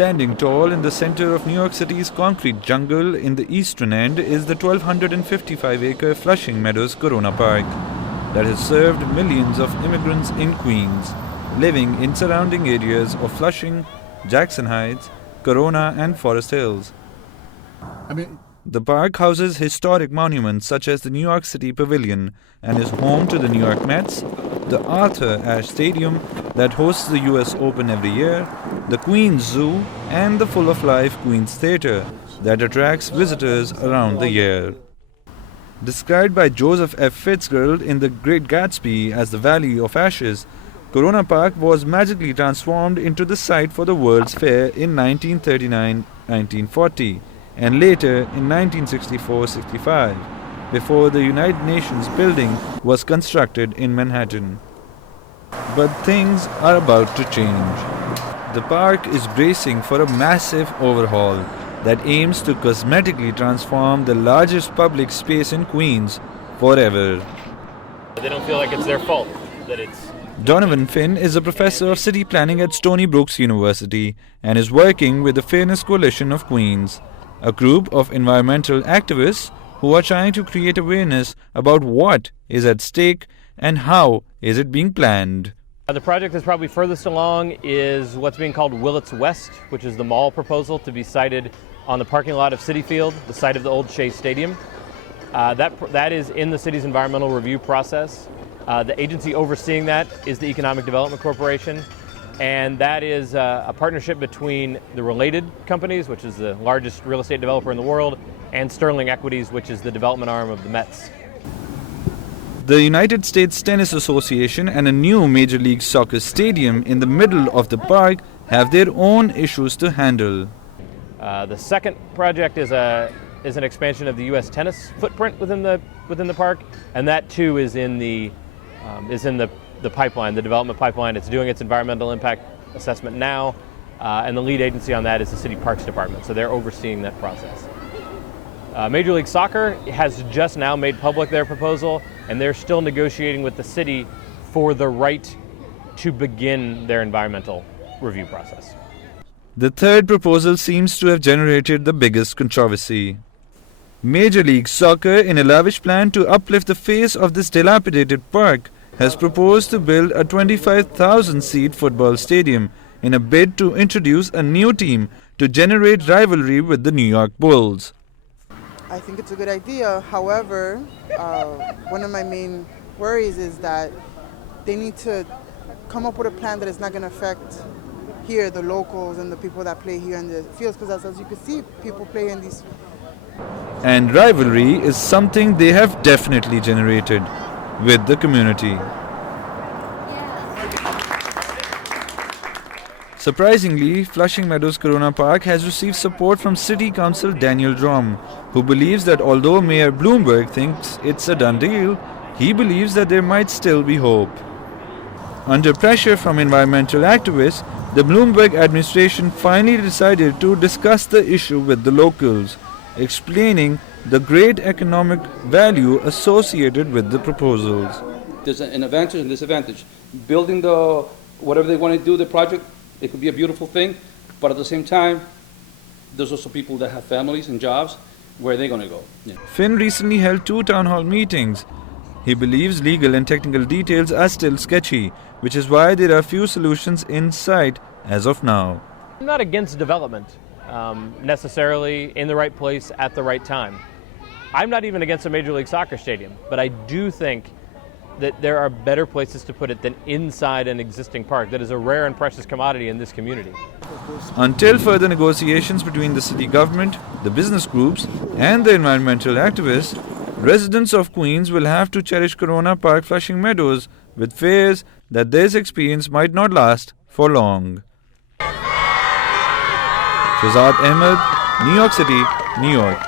Standing tall in the center of New York City's concrete jungle in the eastern end is the 1,255-acre Flushing Meadows Corona Park that has served millions of immigrants in Queens, living in surrounding areas of Flushing, Jackson Heights, Corona and Forest Hills. The park houses historic monuments such as the New York City Pavilion and is home to the New York Mets, the Arthur Ashe Stadium that hosts the US Open every year, the Queens Zoo and the Full of Life Queens Theatre that attracts visitors around the year. Described by Joseph F. Fitzgerald in The Great Gatsby as the Valley of Ashes, Corona Park was magically transformed into the site for the World's Fair in 1939-1940 and later in 1964-65, before the United Nations building was constructed in Manhattan. But things are about to change. The park is bracing for a massive overhaul that aims to cosmetically transform the largest public space in Queens forever. They don't feel like it's their fault that it's... Donovan Finn is a professor of city planning at Stony Brook University and is working with the Fairness Coalition of Queens, a group of environmental activists who are trying to create awareness about what is at stake and how is it being planned. The project that's probably furthest along is what's being called Willits West, which is the mall proposal to be sited on the parking lot of Citi Field, the site of the old Shea Stadium. That is in the city's environmental review process. The agency overseeing that is the Economic Development Corporation, and that is a partnership between the Related companies, which is the largest real estate developer in the world, and Sterling Equities, which is the development arm of the Mets. The United States Tennis Association and a new Major League Soccer stadium in the middle of the park have their own issues to handle. The second project is an expansion of the U.S. tennis footprint within the park, and that too is in the pipeline, the development pipeline. It's doing its environmental impact assessment now, and the lead agency on that is the City Parks Department, so they're overseeing that process. Major League Soccer has just now made public their proposal, and they're still negotiating with the city for the right to begin their environmental review process. The third proposal seems to have generated the biggest controversy. Major League Soccer, in a lavish plan to uplift the face of this dilapidated park, has proposed to build a 25,000-seat football stadium in a bid to introduce a new team to generate rivalry with the New York Bulls. I think it's a good idea. However, one of my main worries is that they need to come up with a plan that is not going to affect here the locals and the people that play here in the fields, because as you can see, people play in these. And rivalry is something they have definitely generated with the community. Surprisingly, Flushing Meadows Corona Park has received support from City Council Daniel Drum, who believes that although Mayor Bloomberg thinks it's a done deal, he believes that there might still be hope. Under pressure from environmental activists, the Bloomberg administration finally decided to discuss the issue with the locals, explaining the great economic value associated with the proposals. There's an advantage and disadvantage. Building whatever they want to do, the project, it could be a beautiful thing, but at the same time, there's also people that have families and jobs. Where are they going to go? Yeah. Finn recently held 2 town hall meetings. He believes legal and technical details are still sketchy, which is why there are few solutions in sight as of now. I'm not against development necessarily in the right place at the right time. I'm not even against a Major League Soccer stadium, but I do think that there are better places to put it than inside an existing park that is a rare and precious commodity in this community. Until further negotiations between the city government, the business groups, and the environmental activists, residents of Queens will have to cherish Corona Park Flushing Meadows with fears that this experience might not last for long. Shehzad Ahmad, New York City, New York.